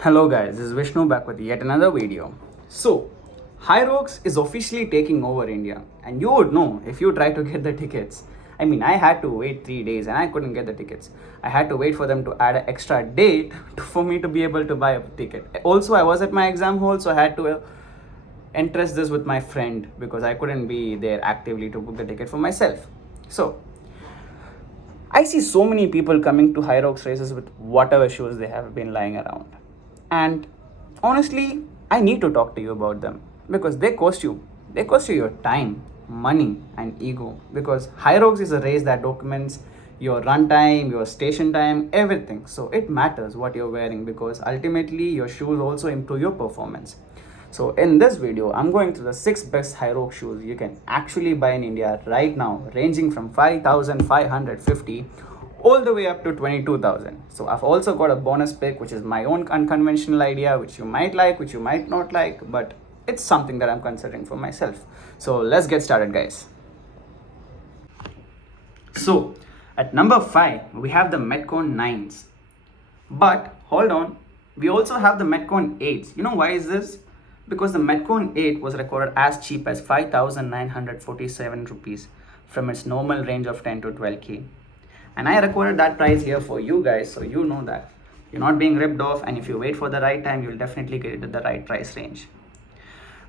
Hello guys, this is Vishnu back with yet another video. So, Hyrox is officially taking over India, and you would know if you try to get the tickets. I had to wait 3 days and I couldn't get the tickets. I had to wait for them to add an extra date for me to be able to buy a ticket. Also, I was at my exam hall, so I had to entrust this with my friend because I couldn't be there actively to book the ticket for myself. So, I see so many people coming to Hyrox races with whatever shoes they have been lying around. And honestly, I need to talk to you about them because they cost you. They cost you your time, money, and ego. Because Hyrox is a race that documents your run time, your station time, everything. So it matters what you're wearing because ultimately your shoes also improve your performance. So in this video, I'm going through the 6 best Hyrox shoes you can actually buy in India right now, ranging from 5,550 all the way up to 22,000. So I've also got a bonus pick, which is my own unconventional idea, which you might like, which you might not like, but it's something that I'm considering for myself. So let's get started, guys. So at number 5, we have the Metcon 9s. But hold on, we also have the Metcon 8s. You know why is this? Because the Metcon 8 was recorded as cheap as 5,947 rupees from its normal range of 10 to 12k. And I recorded that price here for you guys, so you know that you're not being ripped off, and if you wait for the right time, you'll definitely get it at the right price range.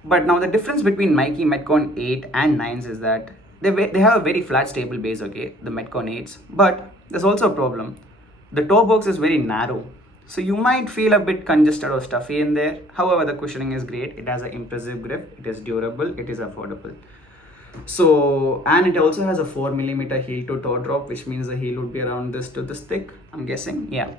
But now the difference between Nike Metcon 8 and 9s is that they have a very flat stable base, okay, the Metcon 8s. But there's also a problem. The toe box is very narrow. So you might feel a bit congested or stuffy in there. However, the cushioning is great. It has an impressive grip. It is durable. It is affordable. So, and it also has a 4 millimeter heel to toe drop, which means the heel would be around this to this thick, I'm guessing. Yeah.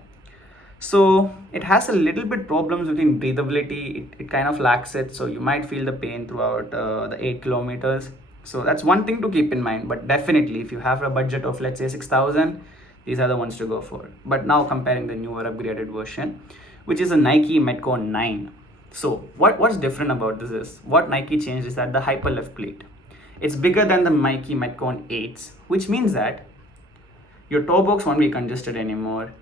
So it has a little bit problems between breathability. It kind of lacks it. So you might feel the pain throughout the 8 kilometers. So that's one thing to keep in mind. But definitely, if you have a budget of, let's say, 6,000, these are the ones to go for. But now comparing the newer upgraded version, which is a Nike Metcon 9. So what's different about this is, what Nike changed is that the hyperlift plate. It's bigger than the Nike Metcon 8s, which means that your toe box won't be congested anymore.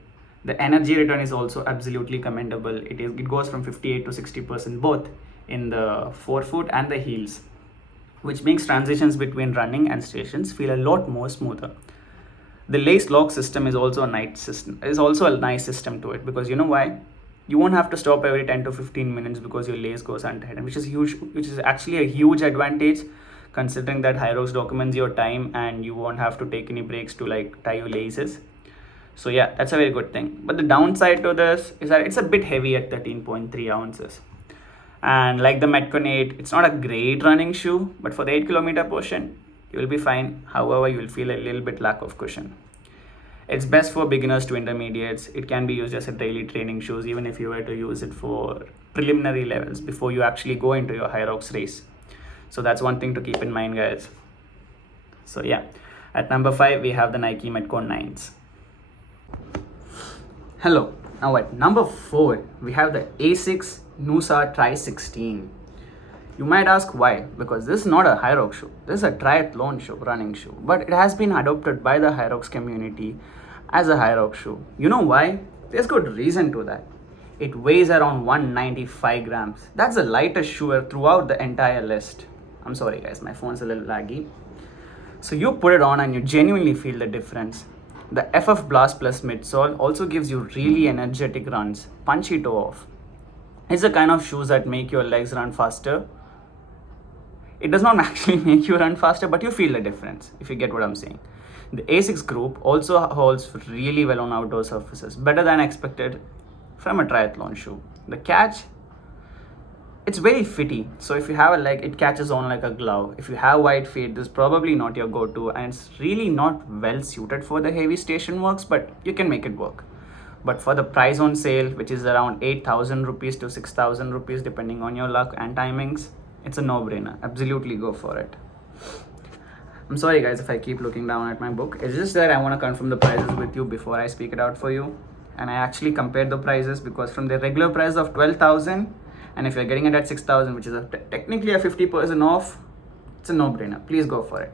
The energy return is also absolutely commendable. It goes from 58 to 60% both in the forefoot and the heels, which makes transitions between running and stations feel a lot more smoother. The lace lock system is also a nice system to it, because you know why? You won't have to stop every 10 to 15 minutes because your lace goes untied, which is actually a huge advantage, considering that Hyrox documents your time and you won't have to take any breaks to like tie your laces. So yeah, that's a very good thing. But the downside to this is that it's a bit heavy at 13.3 ounces. And like the Metcon 8, it's not a great running shoe, but for the 8 kilometer portion, you will be fine. However, you will feel a little bit lack of cushion. It's best for beginners to intermediates. It can be used as a daily training shoes, even if you were to use it for preliminary levels before you actually go into your Hyrox race. So that's one thing to keep in mind, guys. So yeah, at number 5, we have the Nike Metcon 9s. Hello. Now at number 4, we have the Asics Nusa Tri 16. You might ask why, because this is not a Hyrox shoe. This is a triathlon shoe, running shoe. But it has been adopted by the Hyrox community as a Hyrox shoe. You know why? There's good reason to that. It weighs around 195 grams. That's the lightest shoe throughout the entire list. I'm sorry guys, my phone's a little laggy. So you put it on and you genuinely feel the difference. The FF Blast Plus midsole also gives you really energetic runs, punchy toe off. It's the kind of shoes that make your legs run faster. It does not actually make you run faster, but you feel the difference, if you get what I'm saying. The Asics group also holds really well on outdoor surfaces, better than expected from a triathlon shoe. The catch, it's very fitty, so if you have a leg, it catches on like a glove. If you have wide feet, this is probably not your go-to, and it's really not well suited for the heavy station works, but you can make it work. But for the price on sale, which is around 8,000 rupees to 6,000 rupees depending on your luck and timings, it's a no-brainer. Absolutely go for it. I'm sorry guys if I keep looking down at my book. It's just that I want to confirm the prices with you before I speak it out for you. And I actually compared the prices, because from the regular price of 12,000, and if you're getting it at 6,000, which is technically a 50% off, it's a no-brainer. Please go for it.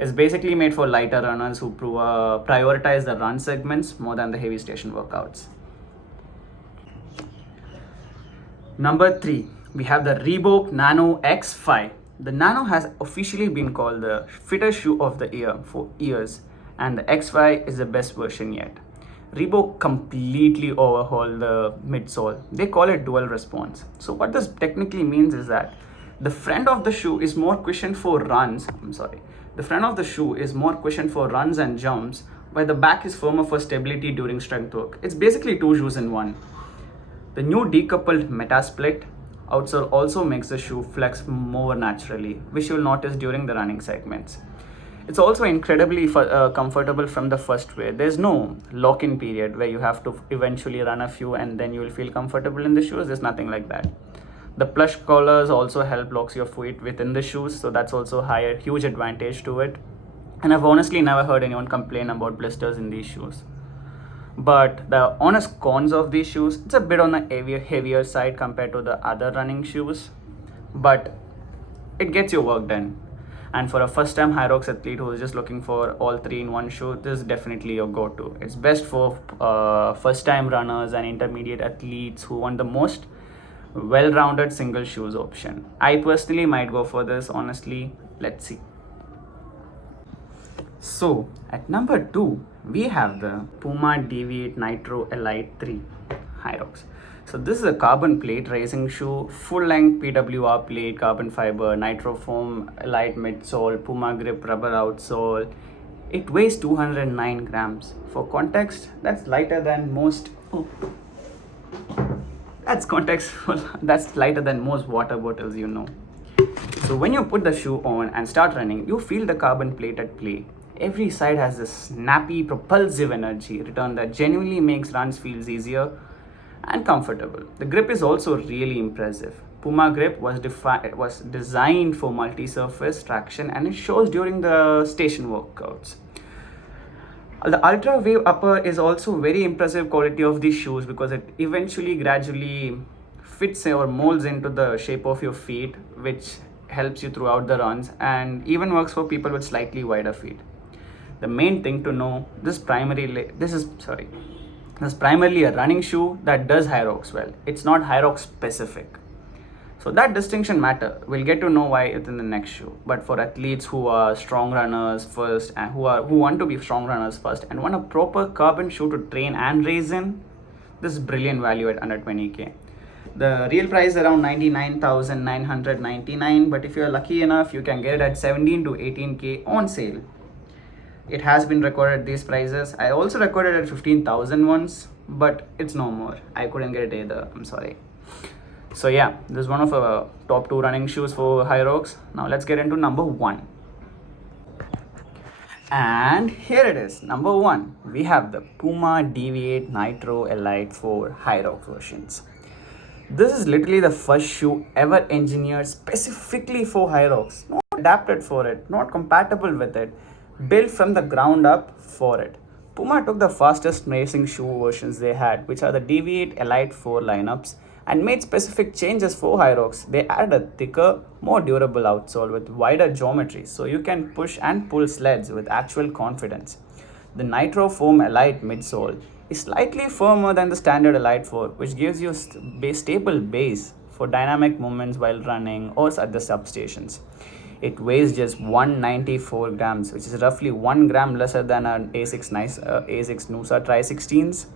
It's basically made for lighter runners who prioritize the run segments more than the heavy station workouts. Number 3, we have the Reebok Nano X5. The Nano has officially been called the fittest shoe of the year for years, and the X5 is the best version yet. Reebok completely overhauled the midsole. They call it dual response. So what this technically means is that the front of the shoe is more cushioned for runs. The front of the shoe is more cushioned for runs and jumps, while the back is firmer for stability during strength work. It's basically two shoes in one. The new decoupled metasplit outsole also makes the shoe flex more naturally, which you'll notice during the running segments. It's also incredibly comfortable from the first wear. There's no lock-in period where you have to eventually run a few and then you will feel comfortable in the shoes. There's nothing like that. The plush collars also help locks your feet within the shoes, so that's also a huge advantage to it. And I've honestly never heard anyone complain about blisters in these shoes. But the honest cons of these shoes, it's a bit on the heavier side compared to the other running shoes, but it gets your work done. And for a first time Hyrox athlete who is just looking for all three in one shoe, this is definitely your go-to. It's best for first time runners and intermediate athletes who want the most well-rounded single shoes option. I personally might go for this, honestly. Let's see. So at number 2, we have the Puma Deviate Nitro Elite 3 Hyrox. So this is a carbon plate racing shoe, full length PWR plate, carbon fiber, nitro foam, Elite midsole, Puma grip rubber outsole. It weighs 209 grams. For context, that's lighter than most. That's lighter than most water bottles, you know. So when you put the shoe on and start running, you feel the carbon plate at play. Every side has this snappy, propulsive energy return that genuinely makes runs feel easier and comfortable. The grip is also really impressive. Puma grip was designed for multi-surface traction, and it shows during the station workouts. The ultra wave upper is also very impressive quality of these shoes because it eventually gradually fits or molds into the shape of your feet, which helps you throughout the runs and even works for people with slightly wider feet. The main thing to know, this is primarily a running shoe that does Hyrox well. It's not Hyrox specific. So that distinction matter. We'll get to know why it's in the next shoe. But for athletes who are strong runners first and who want to be strong runners first and want a proper carbon shoe to train and race in, this is brilliant value at under 20k. The real price is around 99,999, but if you're lucky enough, you can get it at 17 to 18k on sale. It has been recorded these prices. I also recorded at 15,000 once, but it's no more. I couldn't get it either. I'm sorry. So yeah, this is one of our top 2 running shoes for Hyrox. Now let's get into number 1. And here it is. Number 1, we have the Puma Deviate Nitro Elite 4 Hyrox versions. This is literally the first shoe ever engineered specifically for Hyrox. Not adapted for it, not compatible with it. Built from the ground up for it. Puma took the fastest racing shoe versions they had, which are the Deviate Elite 4 lineups, and made specific changes for Hyrox. They added a thicker, more durable outsole with wider geometry, so you can push and pull sleds with actual confidence. The Nitro Foam Elite midsole is slightly firmer than the standard Elite 4, which gives you a stable base for dynamic movements while running or at the substations. It weighs just 194 grams, which is roughly 1 gram lesser than an Asics Noosa Tri 16s.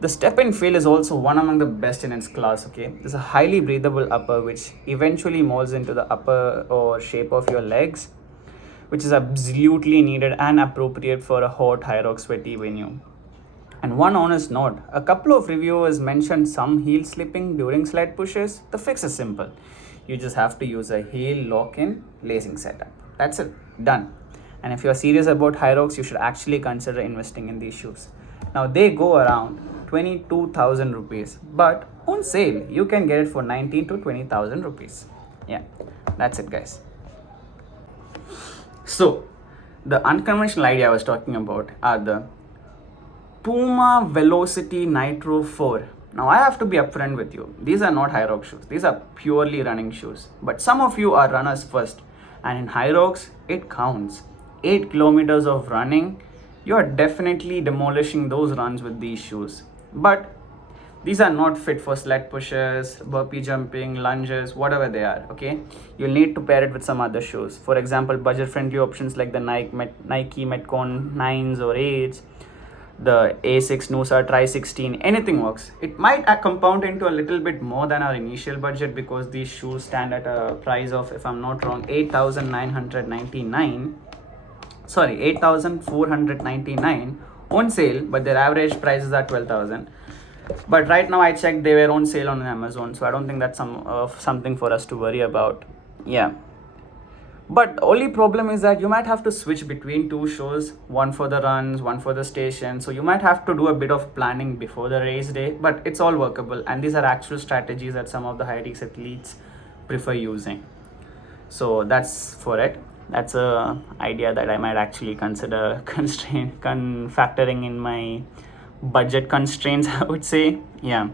The step-in feel is also one among the best in its class, okay? There's a highly breathable upper which eventually molds into the upper or shape of your legs, which is absolutely needed and appropriate for a hot Hyrox sweaty venue. And one honest note, a couple of reviewers mentioned some heel slipping during sled pushes. The fix is simple. You just have to use a heel lock-in lacing setup. That's it, done. And if you're serious about Hyrox, you should actually consider investing in these shoes. Now they go around 22,000 rupees, but on sale you can get it for 19 to 20,000 rupees. Yeah, that's it guys. So the unconventional idea I was talking about are the Puma Velocity Nitro 4. Now I have to be upfront with you. These are not Hyrox shoes. These are purely running shoes. But some of you are runners first. And in Hyrox, it counts. 8 kilometers of running, you are definitely demolishing those runs with these shoes. But These are not fit for sled pushes, burpee jumping, lunges, whatever they are. Okay, you'll need to pair it with some other shoes. For example, budget friendly options like the Nike Metcon 9s or 8s, the A6 Nusa Tri 16, anything works. It might compound into a little bit more than our initial budget because these shoes stand at a price of, if I'm not wrong, 8,999. Sorry, 8,499 on sale, but their average prices are 12,000. But right now I checked, they were on sale on Amazon, so I don't think that's something for us to worry about. Yeah. But only problem is that you might have to switch between two shows, one for the runs, one for the station. So you might have to do a bit of planning before the race day, but it's all workable. And these are actual strategies that some of the Hyrox athletes prefer using. So that's for it. That's a idea that I might actually consider factoring in my budget constraints, I would say. Yeah.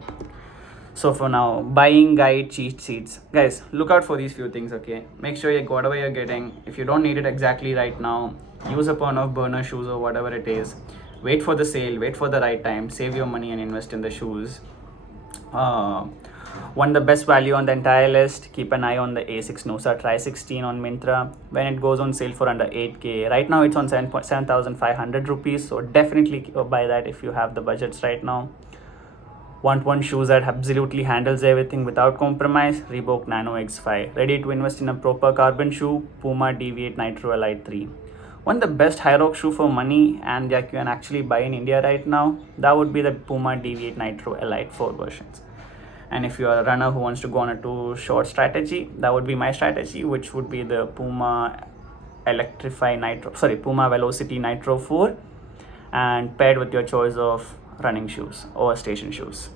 So for now, buying guide cheat sheets, guys, look out for these few things. Okay, make sure you whatever you're getting, if you don't need it exactly right now, use a pair of burner shoes or whatever it is. Wait for the sale, wait for the right time, save your money and invest in the shoes. One the best value on the entire list, keep an eye on the A6 Nusa Tri 16 on Myntra when it goes on sale for under 8k. Right now it's on 7,500 rupees, so definitely buy that if you have the budgets right now. Want one shoes that absolutely handles everything without compromise? Reebok Nano X5. Ready to invest in a proper carbon shoe? Puma Deviate Nitro Elite 3. One of the best Hyrox shoe for money and that you can actually buy in India right now, that would be the Puma Deviate Nitro Elite 4 versions. And if you are a runner who wants to go on a too short strategy, that would be my strategy, which would be the Puma Puma Velocity Nitro 4, and paired with your choice of running shoes or station shoes.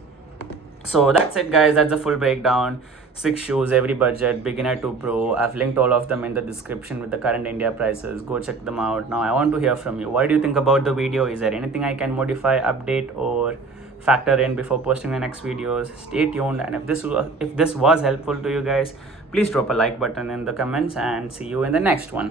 So that's it, guys. That's the full breakdown. 6 shoes, every budget, beginner to pro. I've linked all of them in the description with the current India prices. Go check them out. Now I want to hear from you. What do you think about the video? Is there anything I can modify, update, or factor in before posting the next videos? Stay tuned, and if this was helpful to you guys, please drop a like button in the comments, and see you in the next one.